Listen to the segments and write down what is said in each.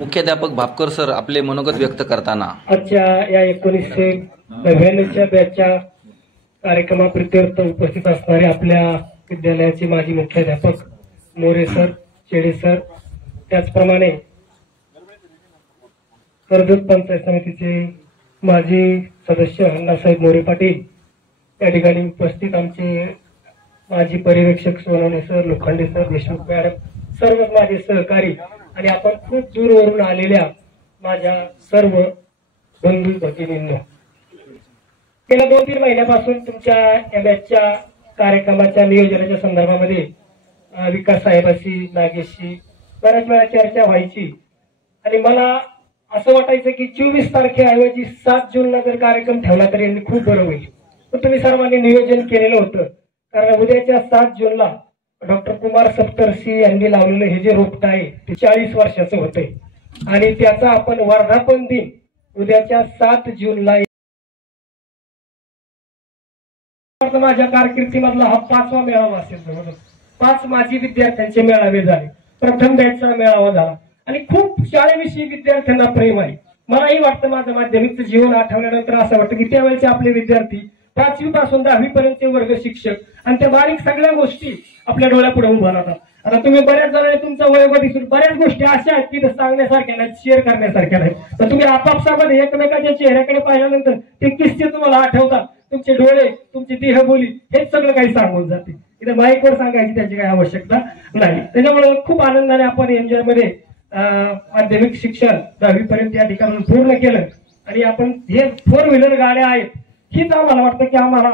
मुख्याध्यापक भापकर सर आपले मनोगत व्यक्त करताना आजच्या या 1999च्या बॅचच्या कार्यक्रमाप्रित्यर्थ उपस्थित असणारे आपल्या विद्यालयाचे माजी मुख्याध्यापक मोरे सर, चेडे सर, त्याचप्रमाणे कर्जत पंचायत समितीचे माजी सदस्य अण्णासाहेब मोरे पाटील, या ठिकाणी उपस्थित आमचे माजी पर्यवेक्षक Sonawane sir, Lokhande sir, Deshmukh madam, सर्व माझे सहकारी आणि आपण खूप दूरवरून आलेल्या माझ्या सर्व बंधू भगिनींनो, गेल्या 2-3 महिन्यापासून तुमच्या या बॅचच्या कार्यक्रमाच्या नियोजनाच्या संदर्भामध्ये विकास साहेबांशी, नागेशशी बऱ्याच वेळा चर्चा व्हायची आणि मला असं वाटायचं की 24 तारखेऐवजी 7 जूनला जर कार्यक्रम ठेवला तर यांनी खूप बरं होईल. पण तुम्ही सर्वांनी नियोजन केलेलं होतं, कारण उद्याच्या 7 जूनला डॉक्टर कुमार सप्तर्षी यांनी लावलेलं हे जे रोपट आहे ते 40 वर्षाचं होतंय आणि त्याचा आपण वर्धापन दिन उद्याच्या 7 जूनला माझ्या कारकिर्दीमधला हा 5वा मेळावा असेल. 5 माजी विद्यार्थ्यांचे मेळावे झाले, प्रथम बॅचचा मेळावा झाला आणि खूप शाळेविषयी विद्यार्थ्यांना प्रेम आहे. मलाही वाटतं माझं माध्यमिकचं जीवन आठवल्यानंतर असं वाटतं की त्यावेळेचे आपले विद्यार्थी 5वी पासून 10वी पर्यंतचे वर्ग शिक्षक आणि त्या बारीक सगळ्या गोष्टी आपल्या डोळ्यापुढे उभा राहतात. आता तुम्ही बऱ्याच जणांनी तुमचा वयोगत दिसून बऱ्याच गोष्टी अशा आहेत की सांगण्यासारख्या नाहीत, शेअर करण्यासारख्या नाहीत. तर तुम्ही आपापसामध्ये एकमेकाच्या चेहऱ्याकडे पाहिल्यानंतर ते किस्से तुम्हाला आठवतात. तुमचे डोळे, तुमची देहबोली हेच सगळं काही सांगून जाते. इथे माईकवर सांगायची त्याची काही आवश्यकता नाही. त्याच्यामुळे खूप आनंदाने आपण एमजीआर मध्ये माध्यमिक शिक्षण 10वी पर्यंत या ठिकाणी पूर्ण केलं आणि आपण हे 4 व्हीलर गाड्या आहेत हीच आम्हाला वाटतं की आम्हाला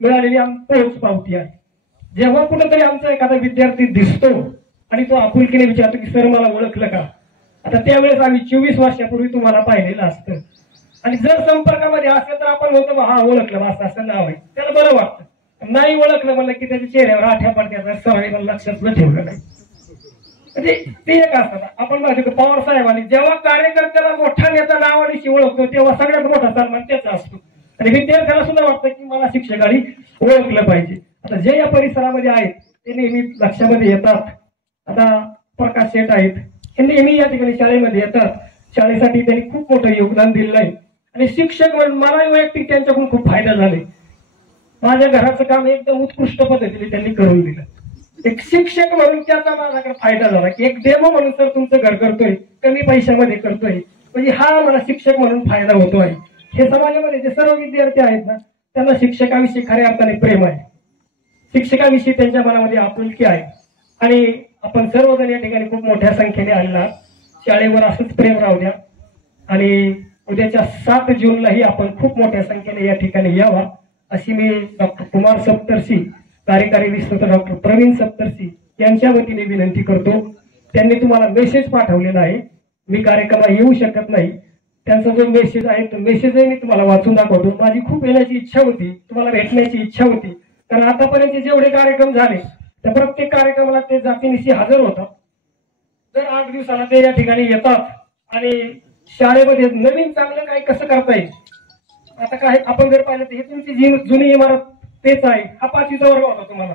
मिळालेली पोहोच पावती आहे. जेव्हा कुठेतरी आमचा एखादा विद्यार्थी दिसतो आणि तो आपुलकीने विचारतो की सर मला ओळखलं का, आता त्यावेळेस आम्ही 24 वर्षापूर्वी तुम्हाला पाहिलेलं असतं आणि जर संपर्कामध्ये असेल तर आपण म्हणतो हा ओळखलं, असं नाव आहे, त्याला बरं वाटतं. नाही ओळखलं म्हणलं की त्याच्या चेहऱ्यावर आठ्या पडत्याचा सरांनी मला लक्षात न ठेवलं नाही. म्हणजे ते एक असतं. आपण बघतो पवार साहेबांनी जेव्हा कार्यकर्त्याला मोठा नेता नावाने ओळखतो तेव्हा सगळ्यात मोठा सन्मान त्याचा असतो आणि विद्यार्थ्याला सुद्धा वाटतं की मला शिक्षकांनी ओळखलं पाहिजे. आता जे या परिसरामध्ये आहेत ते नेहमी लक्षामध्ये येतात. आता प्रकाश शेठ आहेत, हे नेहमी या ठिकाणी शाळेमध्ये येतात. शाळेसाठी त्यांनी खूप मोठं योगदान दिलेलं आहे आणि शिक्षक म्हणून मला वैयक्तिक त्यांच्याकडून खूप फायदा झाले. माझ्या घराचं काम एकदम उत्कृष्ट पद्धतीने त्यांनी करून दिलं. एक शिक्षक म्हणून त्याचा माझ्याकडे फायदा झाला की एक डेमो म्हणून तर तुमचं घर करतोय, कमी पैशामध्ये करतोय, म्हणजे हा मला शिक्षक म्हणून फायदा होतो आहे. हे समाजामध्ये जे सर्व विद्यार्थी आहेत ना त्यांना शिक्षकाविषयी खऱ्या अर्थाने प्रेम आहे, शिक्षकाविषयी त्यांच्या मनामध्ये आपुलकी आहे आणि आपण सर्वजण या ठिकाणी खूप मोठ्या संख्येने आलेला. शाळेवर असंच प्रेम राहू द्या आणि उद्याच्या 7 जूनलाही आपण खूप मोठ्या संख्येने या ठिकाणी यावा अशी मी डॉक्टर कुमार सप्तर्षी, कार्यकारी विस्तृत डॉक्टर प्रवीण सप्तर्षी यांच्या वतीने विनंती करतो. त्यांनी तुम्हाला मेसेज पाठवलेला आहे, मी कार्यक्रमाला येऊ शकत नाही. त्यांचा जो मेसेज आहे तो मेसेजही मी तुम्हाला वाचून दाखवतो. माझी खूप येण्याची इच्छा होती, तुम्हाला भेटण्याची इच्छा होती, कारण आतापर्यंत जेवढे कार्यक्रम झाले त्या प्रत्येक कार्यक्रमाला ते जातीनिशी हजर होतात. दर 8 दिवसाला ते या ठिकाणी येतात आणि शाळेमध्ये नवीन चांगलं काही कसं करता येईल. आता काय आपण जर पाहिलं तर हे तुमची जी जुनी इमारत तेच आहे. हा 5वीचा वर्ग होता तुम्हाला,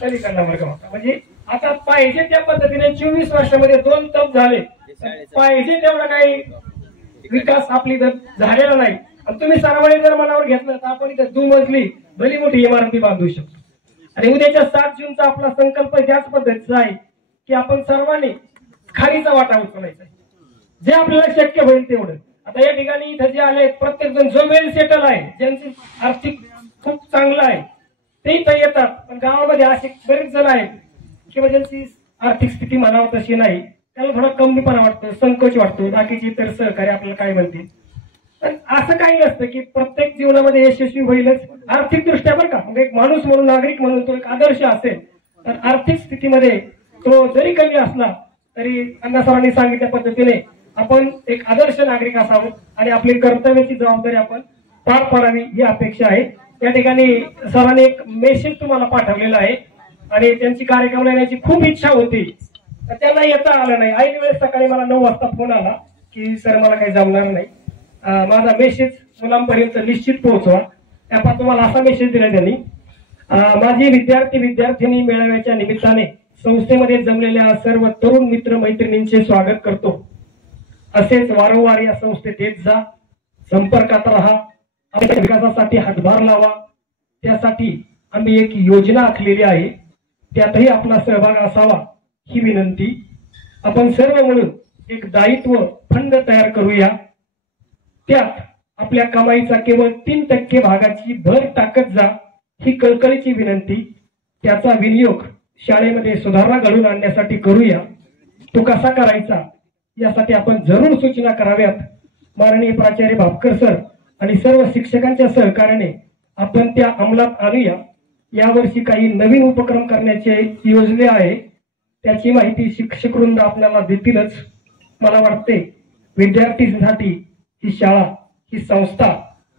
पलीकडला वर्ग होता. म्हणजे आता पाहिजे त्या पद्धतीने 24 वर्षामध्ये 2 टप झाले, पाहिजे तेवढा काही विकास आपली झालेला नाही. आणि तुम्ही सर्वांनी जर मनावर घेतलं तर आपण इथं 2 मजली भली मोठी इमारती बांधू शकतो. आणि उद्याच्या 7 जूनचा आपला संकल्प त्याच पद्धतीचा आहे की आपण सर्वांनी खारीचा वाटा उचलायचा, जे आपल्याला शक्य होईल तेवढं. आता या ठिकाणी इथं जे आले प्रत्येक जण जो वेल सेटल आहे, ज्यांचे आर्थिक खूप चांगलं आहे ते इथं येतात. पण गावामध्ये असे बरेच जण आहेत किंवा ज्यांची आर्थिक स्थिती म्हणावं तशी नाही, त्याला थोडा कमीपणा वाटतो, संकोच वाटतो, बाकीचे इतर सहकारी आपल्याला काय म्हणतील. पण असं काही नसतं की प्रत्येक जीवनामध्ये यशस्वी होईलच आर्थिक दृष्ट्या, बरं का. म्हणजे एक माणूस म्हणून, नागरिक म्हणून तो एक आदर्श असेल तर आर्थिक स्थितीमध्ये तो जरी कमी असला तरी अण्णा सरांनी सांगितल्या पद्धतीने आपण एक आदर्श नागरिक असावं आणि आपली कर्तव्याची जबाबदारी आपण पार पाडावी ही अपेक्षा आहे. या ठिकाणी सरांनी एक मेसेज तुम्हाला पाठवलेला आहे आणि त्यांची कार्यक्रम येण्याची खूप इच्छा होती, त्यांना येता आलं नाही. ऐन वेळेस सकाळी मला 9 वाजता फोन आला की सर मला काही जमणार नाही, माझा मेसेज मुलांपर्यंत निश्चित पोहोचवा. त्यापासून तुम्हाला असा मेसेज दिला त्यांनी, माझी विद्यार्थी विद्यार्थिनी मेळाव्याच्या निमित्ताने संस्थेमध्ये जमलेल्या सर्व तरुण मित्र मैत्रिणींचे स्वागत करतो। असेच वारंवार या संस्थेत येत जा, संपर्कात राहा, आपल्या विकासासाठी हातभार लावा। त्यासाठी आम्ही एक योजना आखलेली आहे, त्यातही आपला सहभाग असावा ही विनंती। आपण सर्व मिळून एक दायित्व फंड तयार करूया, त्यात आपल्या कमाईचा केवळ 3% भागाची भर टाकत जा ही कळकळीची विनंती। त्याचा विनियोग शाळेमध्ये सुधारणा घडवून आणण्यासाठी करूया। तो कसा करायचा यासाठी आपण जरूर सूचना कराव्यात। माननीय प्राचार्य भापकर सर आणि सर्व शिक्षकांच्या सहकार्याने आपण त्या अंमलात आणूया। यावर्षी काही नवीन उपक्रम करण्याचे योजने आहे, त्याची माहिती शिक्षक वृंद आपल्याला देतीलच। मला वाटते विद्यार्थ्यांसाठी ही शाळा, ही संस्था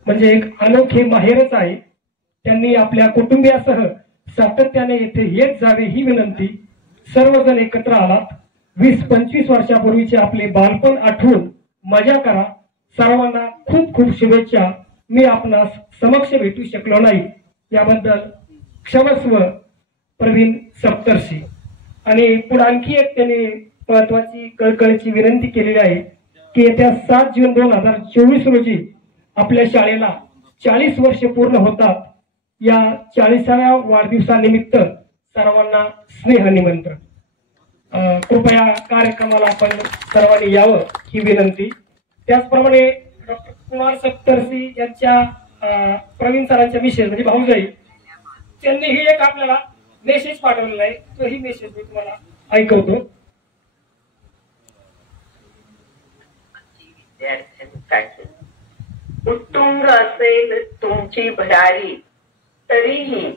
म्हणजे एक अनोखे माहेरच आहे। त्यांनी आपल्या कुटुंबियासह सातत्याने येथे येत जावे ही विनंती। सर्वजण एकत्र आलात, 20-25 वर्षापूर्वीचे आपले बालपण आठवून मजा करा। सर्वांना खूप खूप शुभेच्छा। मी आपणास समक्ष भेटू शकलो नाही याबद्दल क्षमस्व प्रवीण सप्तर्षी। आणि पुढे आणखी एक त्यांनी महत्वाची कळकळीची विनंती केलेली आहे की येत्या 7 जून 2024 रोजी आपल्या शाळेला 40 वर्ष पूर्ण होतात। या 40व्या वाढदिवसानिमित्त सर्वांना स्नेह निमंत्रण। कृपया कार्यक्रमाला आपण सर्वांनी यावं ही विनंती। त्याचप्रमाणे डॉक्टर कुमार सप्तर्षी यांच्या प्रवीण सरांच्या मिसेस म्हणजे भाऊजाई त्यांनीही एक आपल्याला मेसेज पाठवलेला आहे, तोही मेसेज मी तुम्हाला ऐकवतो। उत्तुंग असेल तुमची भरारी, तरीही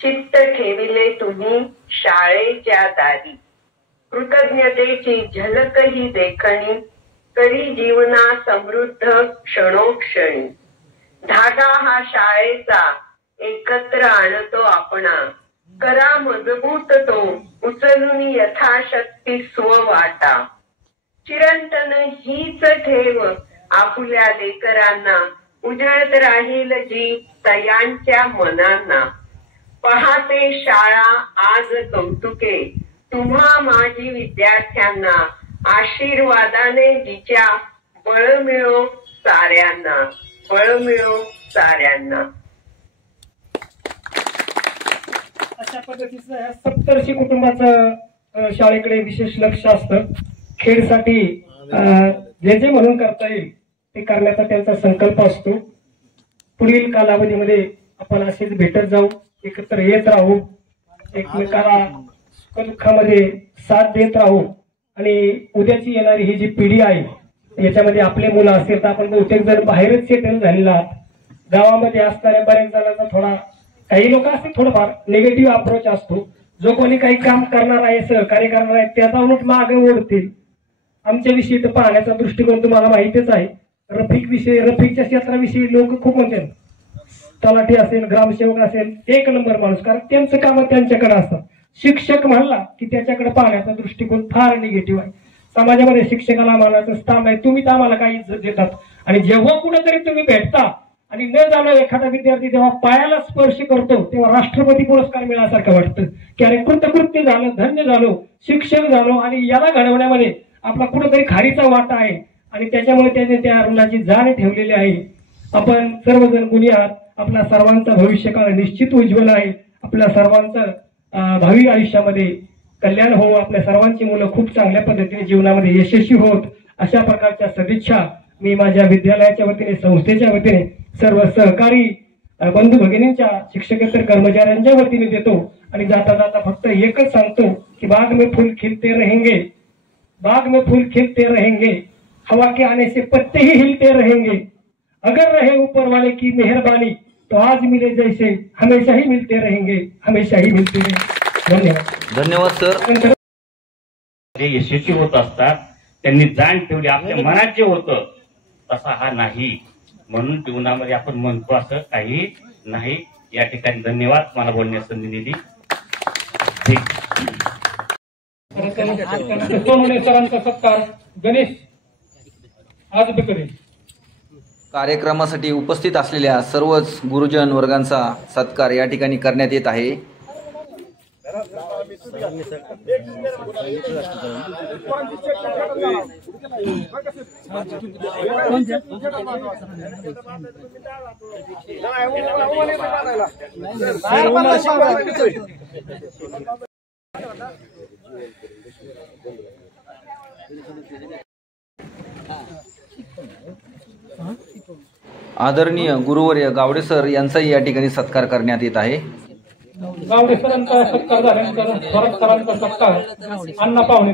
चित्त ठेविले तुम्ही शाळेच्या दारी। कृतज्ञतेची झलकही देखणी, करी जीवना समृद्ध क्षणोक्षणी। धागा हा शाळेचा एकत्र आणतो आपणा, करा मजबूत तो उचलून यथाशक्ती स्ववाटा। चिरंतन हीच ठेव आपुल्या लेकरांना, उजळत राहील जी तयांच्या मनांना। पहाते शाळा आज कौतुके, तुम्हा माझी विद्यार्थ्यांना। आशीर्वादाने जिच्या बळ मिळो साऱ्यांना, बळ मिळो साऱ्यांना। अशा पद्धतीचं सप्तर्षी कुटुंबाचं शाळेकडे विशेष लक्ष असतं। खेळसाठी जे जे म्हणून करता येईल ते करण्याचा त्यांचा संकल्प असतो। पुढील कालावधीमध्ये आपण असेच भेटत जाऊ, एकत्र येत राहू, एकमेकाला सुखदुःखामध्ये साथ देत राहू। आणि उद्याची येणारी ही जी पिढी आहे याच्यामध्ये आपले मुलं असेल तर आपण बहुतेक जण बाहेरच सेटल झालेला आहात। गावामध्ये असणाऱ्या बऱ्याच जणांचा थोडा, काही लोक असतील थोडंफार निगेटिव्ह अप्रोच असतो। जो कोणी काही काम करणार आहे, सहकार्य करणार आहे त्याचा उलट मागे ओढतील। आमच्या विषयी तर पाहण्याचा दृष्टिकोन तुम्हाला माहितीच आहे। रफिकच्या क्षेत्राविषयी लोक खूप म्हणतात, तलाठी असेल, ग्रामसेवक असेल, एक नंबर माणूस, कारण त्यांचं काम त्यांच्याकडे असतात। शिक्षक म्हणला की त्याच्याकडे पाहण्याचा दृष्टिकोन फार निगेटिव्ह आहे। समाजामध्ये शिक्षकाला मानाचं स्थान आहे, तुम्ही तर आम्हाला काही इज्जत देतात। आणि जेव्हा कुठेतरी तुम्ही भेटता आणि न जाणं एखादा विद्यार्थी जेव्हा पायाला स्पर्श करतो तेव्हा राष्ट्रपती पुरस्कार मिळाल्यासारखं वाटतं की अरे कृतकृत्य झालं, धन्य झालो, शिक्षक झालो आणि याला घडवण्यामध्ये आपला कुठेतरी खारीचा वाटा आहे। आणि त्याच्यामुळे त्याने त्या मुलाची जाण ठेवलेली आहे। आपण सर्वजण गुणी आहात। आपल्या सर्वांचा भविष्यकाळ निश्चित उज्ज्वल आहे। आपल्या सर्वांचं भावी आयुष्यामध्ये कल्याण हो, आपल्या सर्वांची मुलं खूप चांगल्या पद्धतीने जीवनामध्ये यशस्वी होत, अशा प्रकारच्या सदिच्छा मी माझ्या विद्यालयाच्या वतीने, संस्थेच्या वतीने, सर्व सहकारी बंधू भगिनींच्या, शिक्षकेतर कर्मचाऱ्यांच्या वतीने देतो। आणि जाता जाता फक्त एकच सांगतो की बाग में फूल खिलते रहेंगे, बाग में फूल खिलते रहेंगे, हवा के आने से पत्ते ही हिलते रहेंगे। अगर रहे ऊपर वाले की मेहरबानी तो आज मिले जैसे हमेशा ही मिलते रहेंगे, हमेशा ही मिलते रहेंगे। धन्यवाद। धन्यवाद सर। जे यशस्वी होत असतात त्यांनी जाण ठेवली, आपल्या मनात जे होतं तसा हा नाही, म्हणून जीवनामध्ये आपण म्हणतो असं काही नाही। या ठिकाणी धन्यवाद मला बोलण्यास संधी दिली। सरांचा सत्कार गणेश आज करेल। कार्यक्रमासाठी उपस्थित असलेल्या सर्वच गुरुजन वर्गांचा सत्कार या ठिकाणी करण्यात येत आहे। आदरणीय गुरुवर्य गावडे सर यांचाही या ठिकाणी सत्कार करण्यात येत आहे. गावडे सरांचा सत्कार झाल्यानंतर थोरात सरांचा सत्कार अण्णा पाहुणे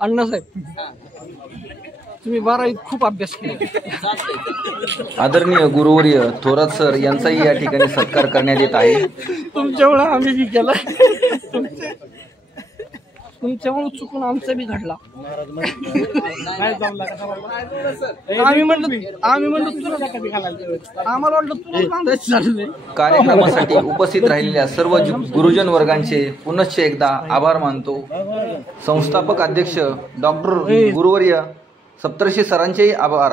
अण्णासाहेब तुम्ही 12वीत खूप अभ्यास केला. आदरणीय गुरुवर्य थोरात सर यांचाही या ठिकाणी सत्कार करण्यात येत आहे. तुमच्यामुळे आम्ही बी केला, तुमच्यामुळे चुकून आमचा बी घडला. आम्ही म्हणलं तुला आम्हाला वाटलं तुला बांधायचं झालं. कार्यक्रमासाठी उपस्थित राहिलेल्या सर्व गुरुजन वर्गांचे पुनश्च एकदा आभार मानतो. संस्थापक अध्यक्ष डॉक्टर गुरुवर्य सप्तर्षी सरांचेही आभार.